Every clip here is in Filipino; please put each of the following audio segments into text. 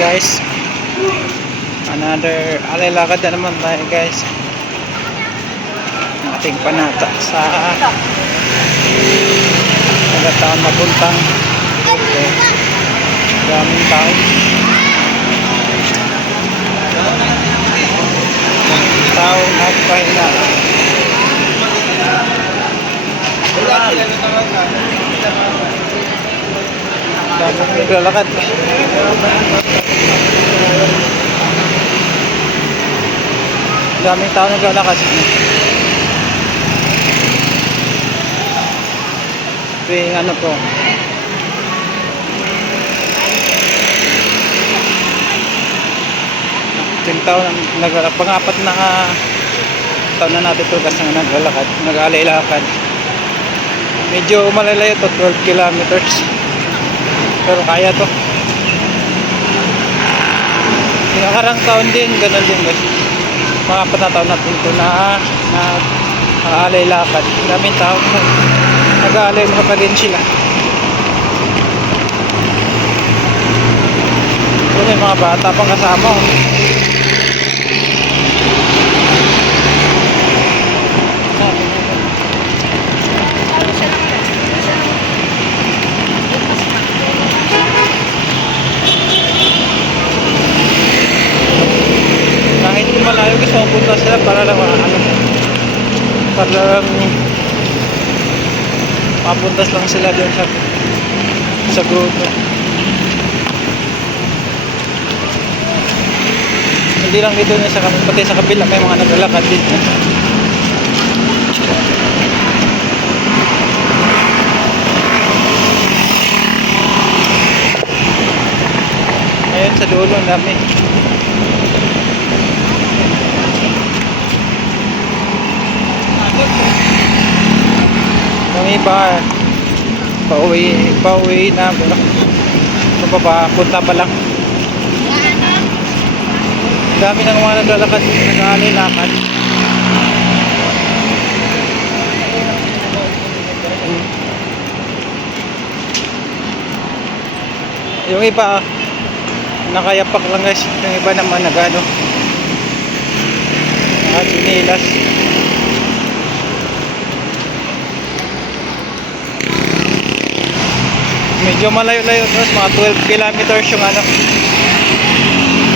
guys, another alay-lakad na naman tayo guys. Ang ating panata sa nagataon na puntang daming tao. Tao nagpahinga. Daming naglalakad. Daming tao naglalakad. Tuwing ano po, tuwing taon naglalakad. Pang-apat na taon na natin ito kasi naglalakad, nag-alay-lakad. Medyo malalayo to, 12 kilometers, pero kaya to. Nakarang taon din, ganun din guys. Mga apat na taon natin ito na nag-alay-lakad. Daming tao nag-aalay mo pa din sila. So, may mga bata pang kasama oh. Kahit malayo gusto kong punta sila para lang mapuntas lang sila doon sa grupo. Hindi lang dito pati sa kabila may mga naglalakad dito. Ayun sa dulo ang dami. Yung iba pauwi na punta pa lang. Dami ng mga naglalakad, nag-aalay-lakad. Yung iba nakayapak lang guys, yung iba naman nakasinilas. Medyo malayo-layo tapos mga 12 kilometers yung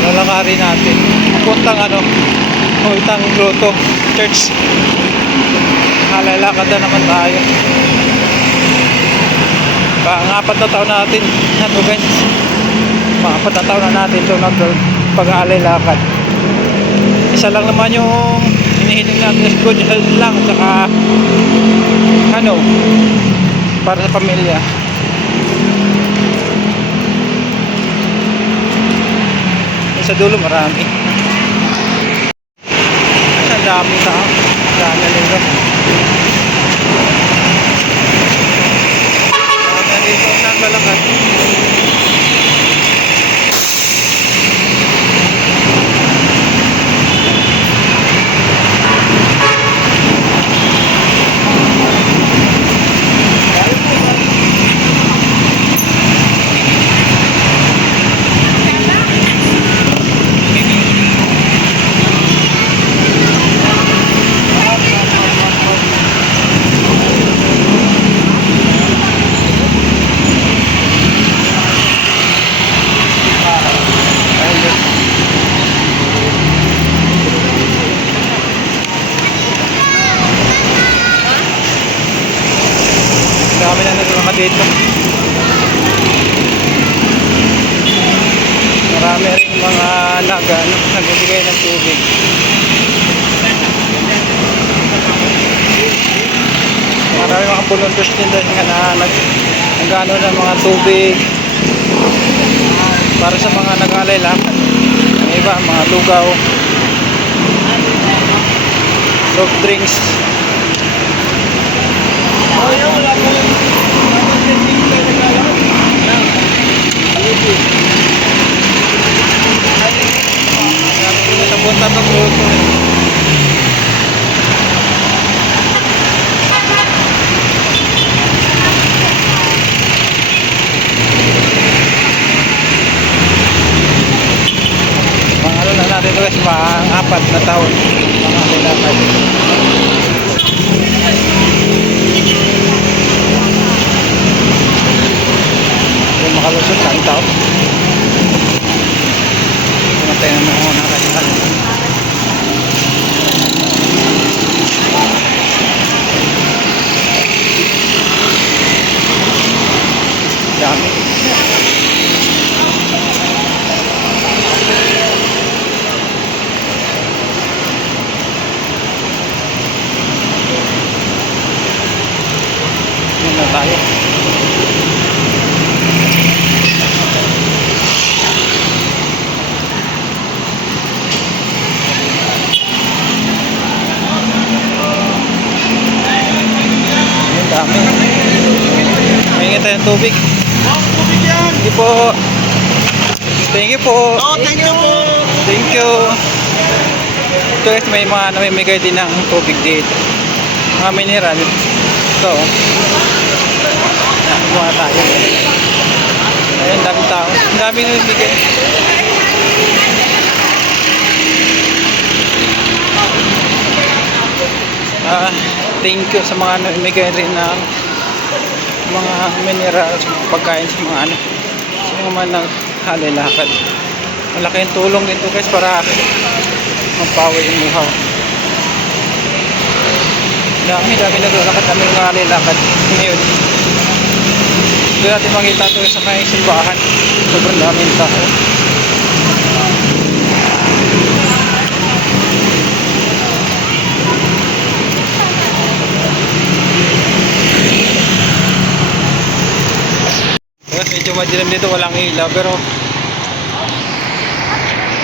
lalakarin natin puntang puntang Grotto Church. Alay-lakad na naman tayo. Pang-apat na taon natin ito guys. Pang-apat na taon na natin ito pag-alay-lakad. Isa lang naman yung hinihiling natin is good health lang, saka para sa pamilya. Sa dulo marami. Ang dami tao. Dami nito. Dami nito naglalakad. Dami na naglalakad dito. Marami rin mga nagbibigay ng tubig. Marami mga volunteers din doon nag-ano ng mga tubig para sa mga nag-alay-lakad. Ang iba, mga lugaw, soft drinks. Sa punta ng Grotto. natin ito guys, mga 4 na taon mga alay-lakad. Kung makalusot lang tao. Pumatay na ako nakasal. Dami. Muna tayo. Ang dami. Mahingi tayo ng tubig. Tubig yan! Thank you po. Thank you po. Oh, thank you po! Thank you. Ito guys, may mga namimigay din ng tubig dito. Mga mineral. Ito. Kumuha tayo. Ayun, daming tao. Ang daming namimigay. Thank you sa mga namimigay rin ng mga minerals, mga pagkain sa mga ano, sa mga man naghalay-lakad. Malaking tulong din to guys para mapawi yung muhaw. Dami naglalakad kami ng halay-lakad ngayon. Doon natin makita ito sa may simbahan. Sobrang daming tao. Medyo madilim dito, walang ilaw, pero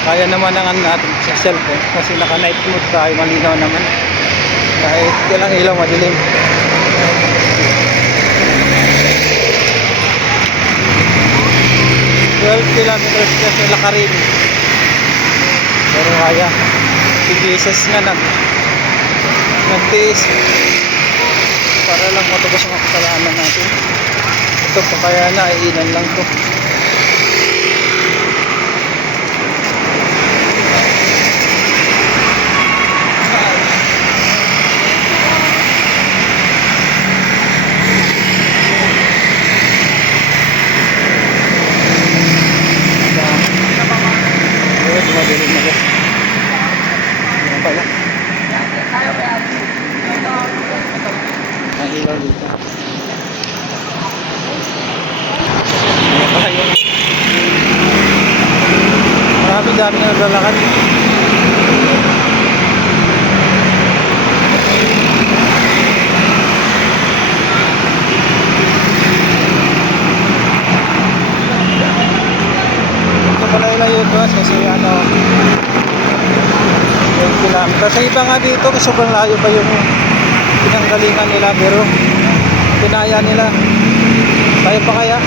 kaya naman ang natin sa cellphone kasi naka night mode tayo, malinaw naman kahit walang ilaw, madilim. Kilometers kasi lakarin, pero kaya si Jesus nga nagtiis para lang matubos ang kasalanan natin. Ito pa kaya na, iilan lang to. Madilim na guys. Ayan pala. Ang ilaw dito. Marami-dami na naglalakad. Ito pala ilayo guys kasi ano 10 kilometers. Sa iba nga dito sobrang layo pa yung pinanggalingan nila, pero pinaya nila. Kaya pa kaya?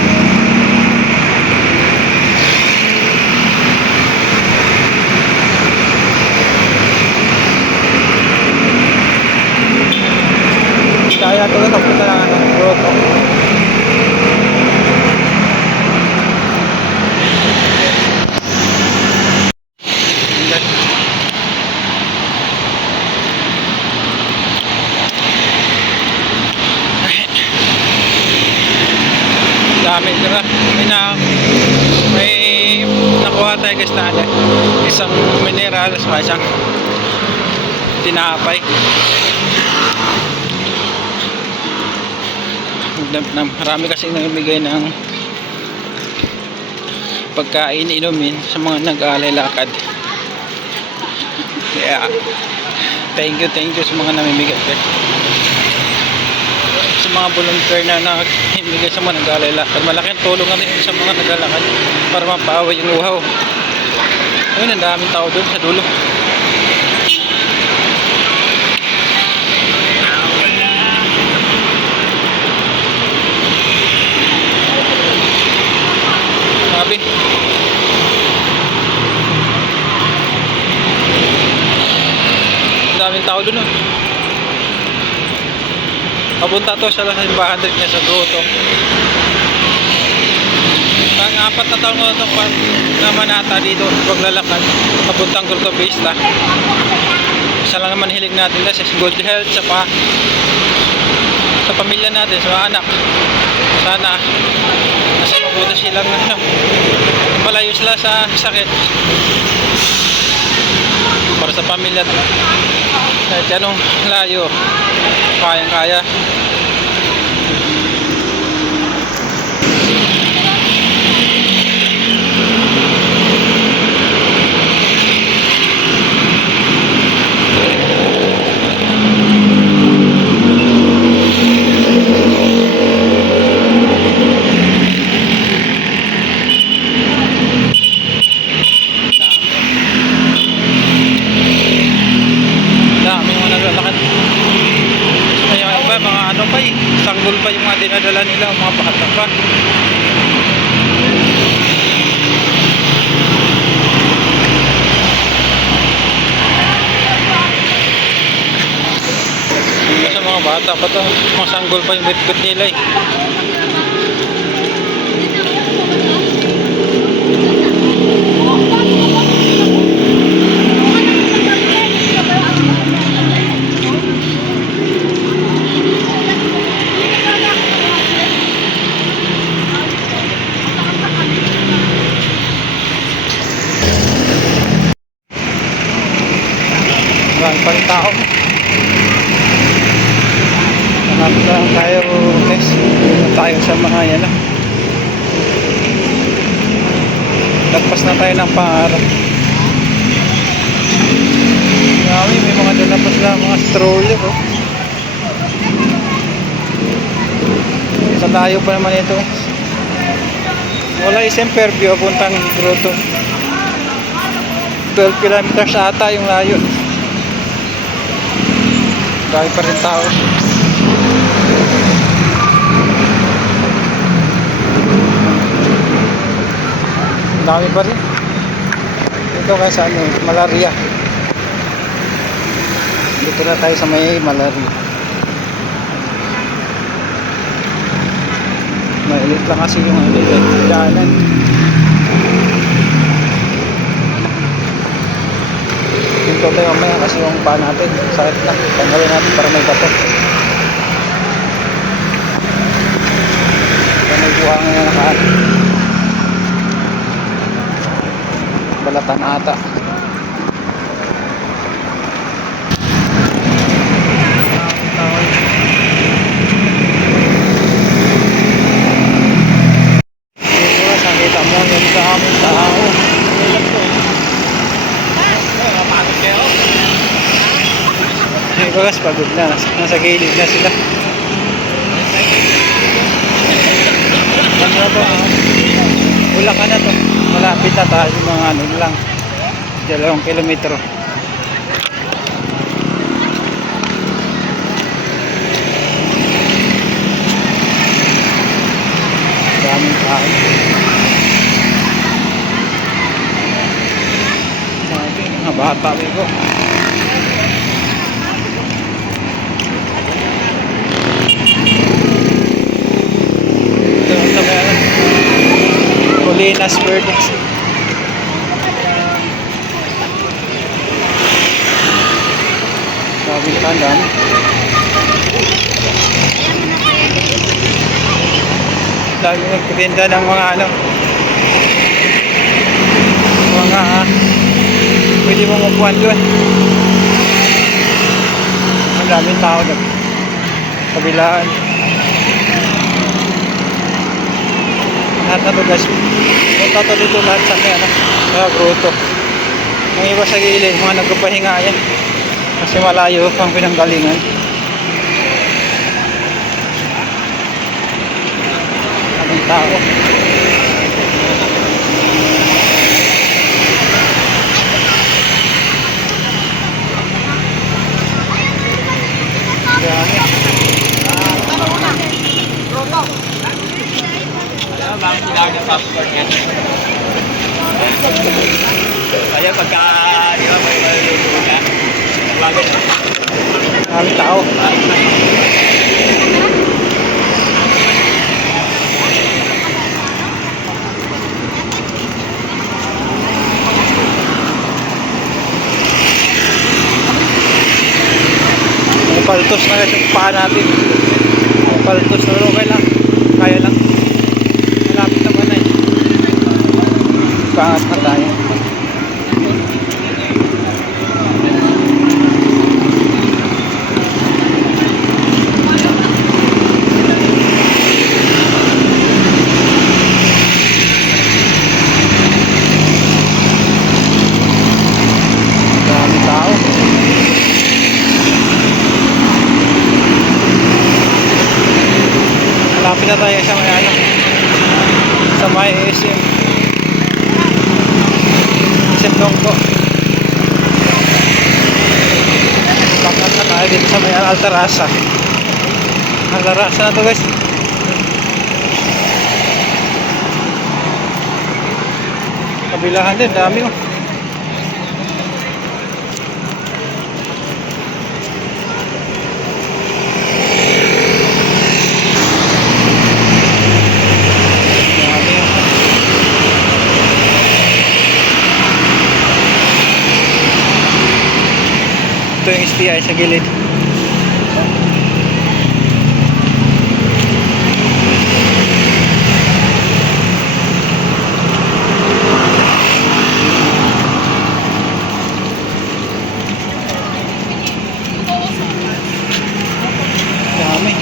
Kaya tuloy kapunta lang ng grotto. Dami, diba? May nakuha tayo guys na isang mineral sa isang tinapay. Marami kasi namimigay ng pagkain, inumin sa mga nag-aalay-lakad. Kaya thank you sa mga namimigay sa mga volunteer na namimigay sa mga nag-aalay-lakad. Malaking tulong na rin sa mga nag-aalay-lakad para mapawi yung uhaw. Ayun, ang daming tao doon sa dulo. Sabi ang daming tao dun, oh. Papunta to sa simbahan din niya sa grotto. Pang-apat na taon ko na itong naman ata dito paglalakad papuntang Grotto Vista. Isa lang naman hilig natin kasi good health sa pamilya natin, sa anak. Sana kasi mabuti silang malayo sila sa sakit para sa pamilya. Kahit anong layo, kayang-kaya. Sanggol pa yung mga dinadala nila, mga bata pa. Sa mga bata pa to, mga sanggol pa yung bitbit nila eh. Marami pa rin tao. Hanap lang tayo guys. Tayo sa mga yan. Lagpas na tayo ng pangarap. Marami, may mga dalapas na mga stroller oh. Sa layo pa naman ito. Wala isang Fairview puntang Grotto. 12 kilometers ata yung layo. Dahil pa rin tao. Dami pa rin. Ito kasi ano, malaria. Dito na tayo sa may malaria. Mailit lang kasi yung jalan. Dito tayo mamaya kasi yung paa natin sakit na, tanggalin natin para may bato. May buhangin na nakaan, balatan ata. Dito nakita mo yung daming tao. Guys, pagod na. Nasa gilid na sila. Bulacan na to. Malapit na tayo mga ano lang. 2 kilometro. Daming tao. Mga bata ko. Colinas Verdes. Daming tandan. Daming nagtitinda ng mga ano, mga pwede mong upuan doon. Ang daming tao doon. Kabilaan. Lahat na to guys. Punta to dito lahat sa ano, sa grotto. Ang iba sa gilid, mga nagpapahinga yan. Kasi malayo pang pinanggalingan. Daming tao. Kaya pagka di ba may ka, Daming tao. Paltos na kasi yung paa natin. Paltos na, pero okay lang. Kaya lang. Malapit naman na eh. Pangat na tayo. Dami tao. Malapit na tayo sa may ano, sa may SM Longgo. Pakat na tayo dito sa may Altarasa. Altarasa na to guys. Kabilahan din, dami oh. Ito yung STI sa gilid. Dami.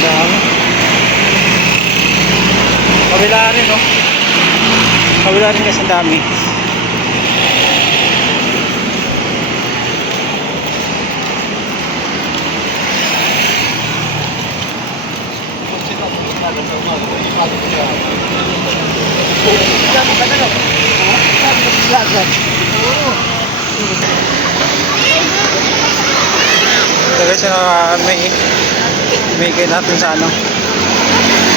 Dami. Kabila rin oh. Kabila rin kasi ang dami. Ito guys, may kain natin sa ano.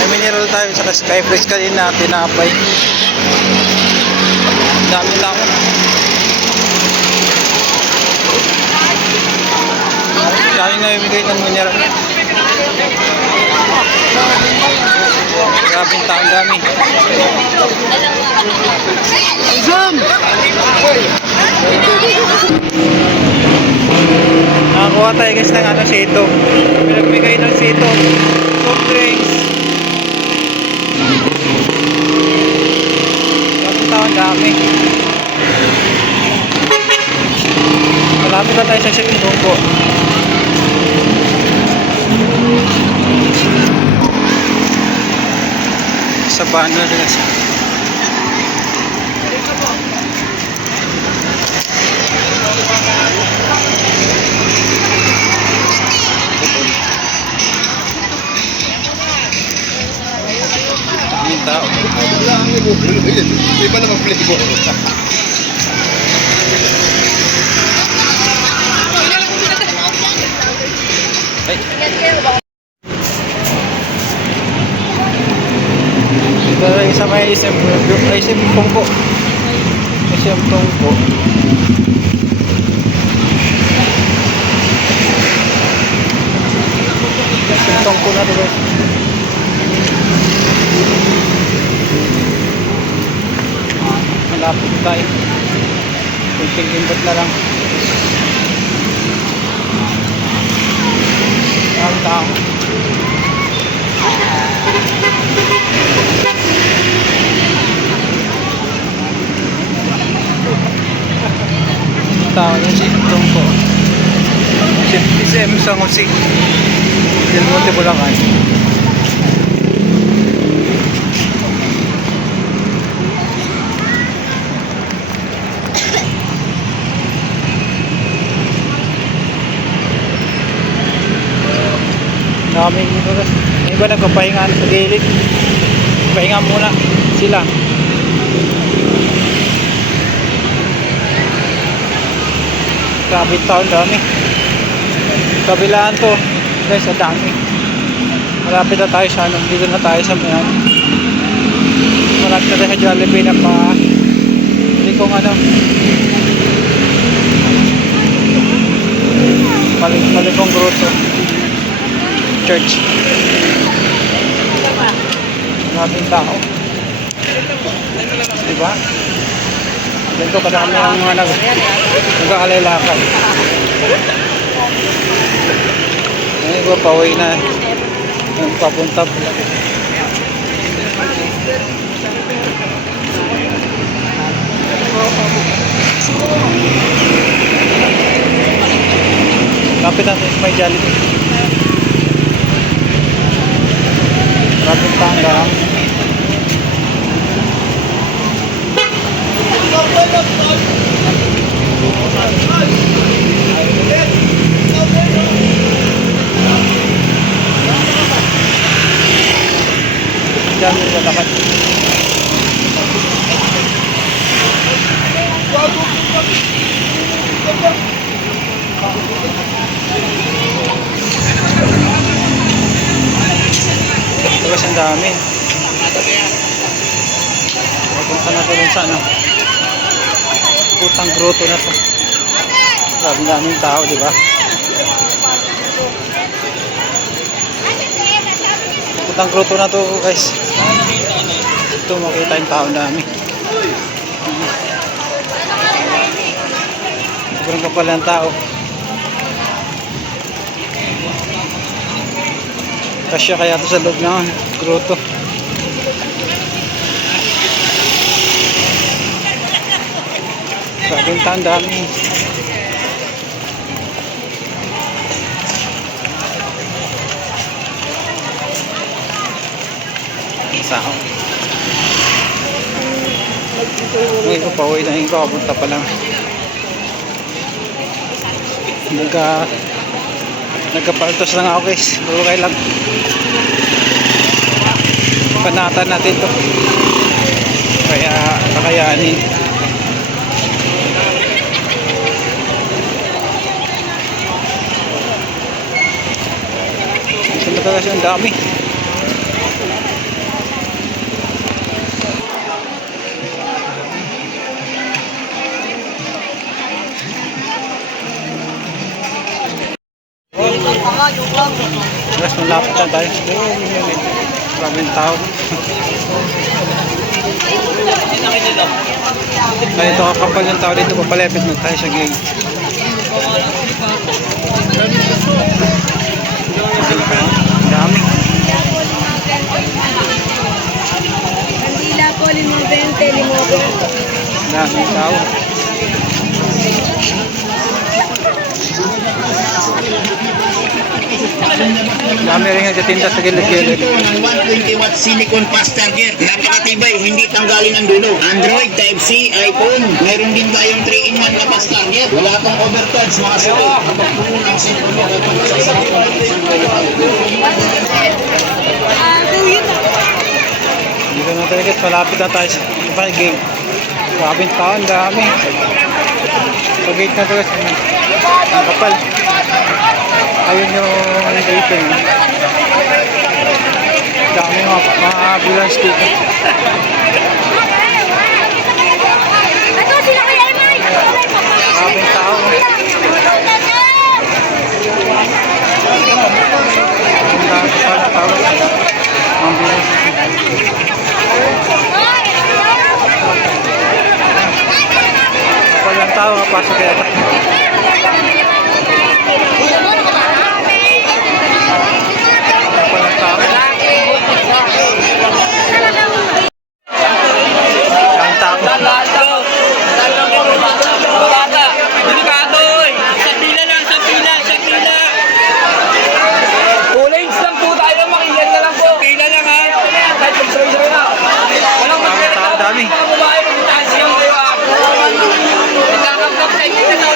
May mineral tayo sa Skyflex kanina, tinapay. Dami tao. Dami na ibigay ng mineral. Grabe yung taong dami. Zoom! Nakakuha tayo guys ng ano, sito. Pinagbigay ng sito. Soft drinks. Grabe taong dami. Malapit na tayo sa Second Longgo. Sa bano din kasi. Daming tao. Iba naman flavor. Ay. Dito rin sa may SM Tongko. SM Tongko. SM Tongko na dito. Malapit tayo. Kunting limbot na lang. Ang tao. Tao yung si Tongko. Si SM Sangusi. Del Monte, Bulacan. Daming dito guys. Yung iba nagpapahinga sa gilid. Pahinga muna sila. Grabe taon, dami. Kabilaan to guys, ang dami. Malapit na tayo sa ano. Dito na tayo sa mga malapit na tayo sa Jollibee na pa hindi kong ano Malikong Grotto Church. Maraming tao, diba? Ganito kadami ang mga nag-aalay-lakad. Ngayon ko pauwi na yung papunta. Lapit natin sa may Jollibee. Maraming tanda. Diyan yung lalakad. Tapos ang dami. Pupunta na ito sa ano Putang Grotto na to. Maraming daming tao, diba? Putang Grotto na to guys. Ito makita yung tao dami. Sobrang kapal ng tao. Kasya kaya ito sa loob ng grotto. Grabing tao, ang dami. Sao? Ngayon ko pauwi na yun ko, kapunta pa lang. Nagkapaltos lang ako guys. Bukay lang. Panatan natin to. Kaya kakayanin. Ito na talaga siya, ang dami. Mas malapit na tayo. Maraming tao. Ganito kakapal yung tao dito. Papalapit na tayo sa gate. Dami. Kandila po, 5.20, 5.20. Daming tao. Dami rin nagtitinda sa gilid-gilid. 120 watt silicone fast charger. Napakatibay, hindi tanggalin ang dulo. Android, Type-C, iPhone. Meron din tayong 3-in-1 na fast charger. Wala kang overcharge, mga sito. Kapag puno ng cellphone mo, kapag masasakit mo, dito na talaga, malapit na tayo sa gate. Grabing tao, ang dami. Sa gate na talaga, ang kapal. Ayun yung dito. Dami mga ambulance dito. Grabing tao. Ang dami pa na tao. Ambulance. Walang tao kapasok kaya tayo. Walang tao. Ang tao. Kulings lang po tayo, makiyan na lang po. Pila lang ha. Kahit pag-sray-sray na. Walang Dami. mga babae, mag-taas yung kayo ha. Nagkakapag sa inyo na tao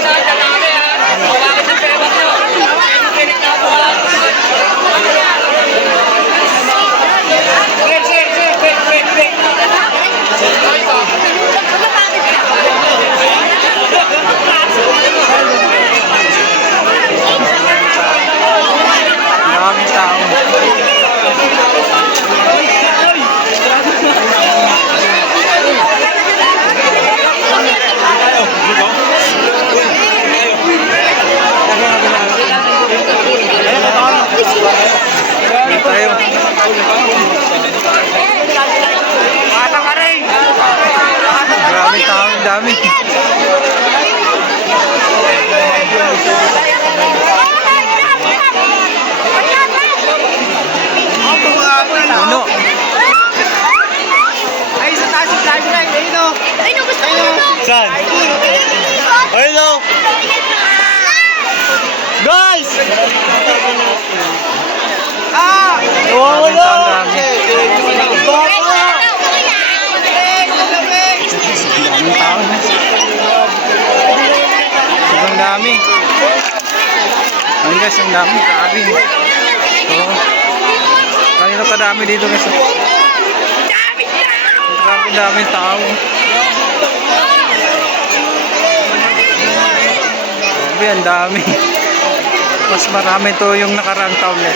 Nawawala! Ang daming tao na. Sobrang dami. Ayun guys, ang dami. Grabe. Oo. Kanina pa dami dito guys. Grabe daming tao. Grabe, ang dami. Mas marami to yung nakaraang taon eh.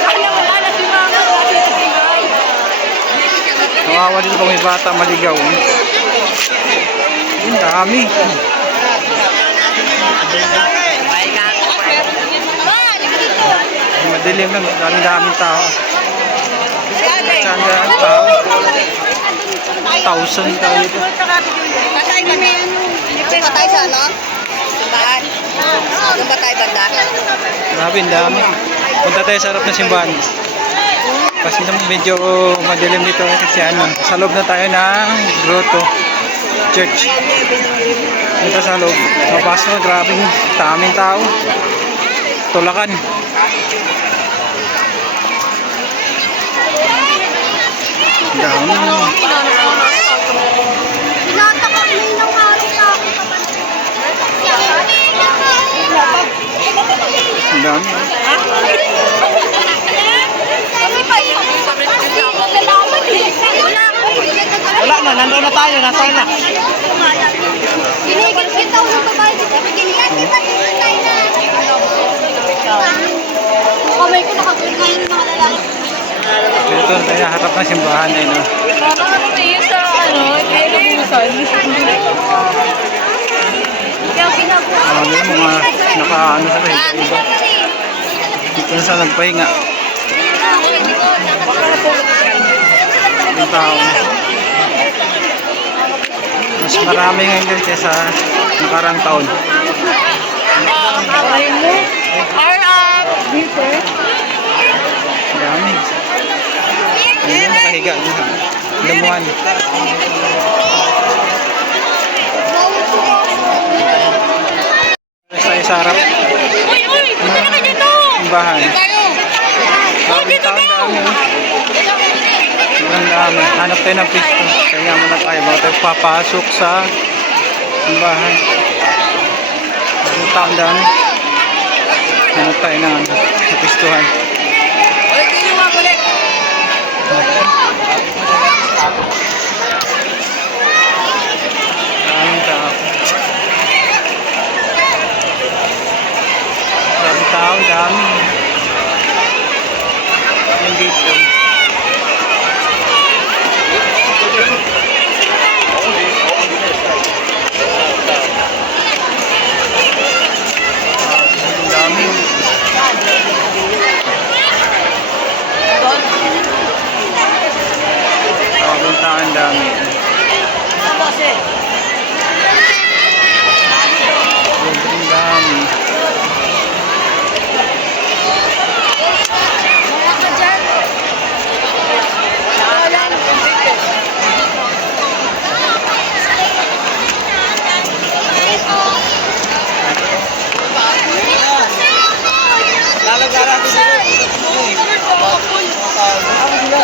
Kawawa dito kung may bata maligaw. Ang dami. Madilim lang, daming tao. Saan ang tao? 1,000 tayo dito. Dito ba tayo sa ano? Simbahan? Doon ba tayo banda? Grabe, ang dami. Punta tayo sa harap ng simbahan. Kasi medyo madilim dito kasi ano, sa loob na tayo ng grotto church. Dito sa loob. Mapasok, grabe, daming tao. Tulakan. Dami. Tinatakot na yun ang araw sa akin. Ang dami. Wala na, nandun na tayo, nasaan na? Ginigil kita, ulo ka ba? Ginigil kita, kamay ko nakagulit ngayon ng mga lalaki. Dito tayo harap ng simbahan eh, no? Kaya ginagawa. Yung mga naka-ano sa rin. Dito na sa nagpahinga. Yung tao. Mas marami ngayon guys kaysa nakarang taon. Dami. Ayun, nakahiga. Damuhan. Tayo sa harap. Simbahan. Daming tao, dami. Sobrang dami. Hanap tayo ng pisto. Kaya muna tayo. Bago tayo papasok sa simbahan. Daming tao, dami. Hanap tayo ng pistuhan. Daming tao. Daming tao, dami. Yung dito. Ang dami. Daming tao, ang dami. Sobrang dami.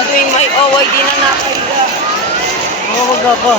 Tuwing may OYD na nakaiga. Wag ako.